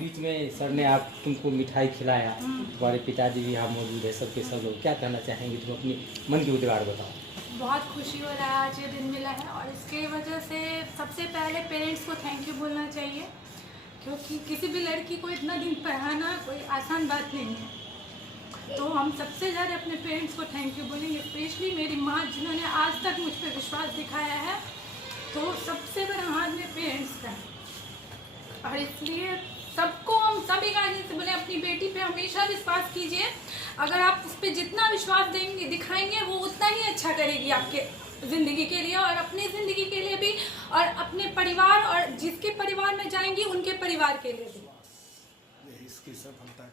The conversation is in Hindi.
बीच में सर ने आप तुमको मिठाई खिलाया, तुम्हारे पिताजी भी यहाँ मौजूद है, सबके सब लोग, क्या कहना चाहेंगे? तुम अपनी मन की उद्गार बताओ। बहुत खुशी हो रहा है, आज ये दिन मिला है और इसके वजह से सबसे पहले पेरेंट्स को थैंक यू बोलना चाहिए, क्योंकि किसी भी लड़की को इतना दिन पढ़ाना कोई आसान बात नहीं है। तो हम सबसे ज़्यादा अपने पेरेंट्स को थैंक यू बोलेंगे, स्पेशली मेरी माँ जिन्होंने आज तक मुझ पर विश्वास दिखाया है। तो सबसे बड़ा हाथ में पेरेंट्स का है और इसलिए सबको हम सभी गार्जियन से बोले अपनी बेटी पे हमेशा विश्वास कीजिए। अगर आप उस पर जितना विश्वास देंगे दिखाएंगे वो उतना ही अच्छा करेगी आपके ज़िंदगी के लिए और अपनी ज़िंदगी के लिए भी और अपने परिवार और जिसके परिवार में जाएंगी उनके परिवार के लिए भी। इसकी सफलता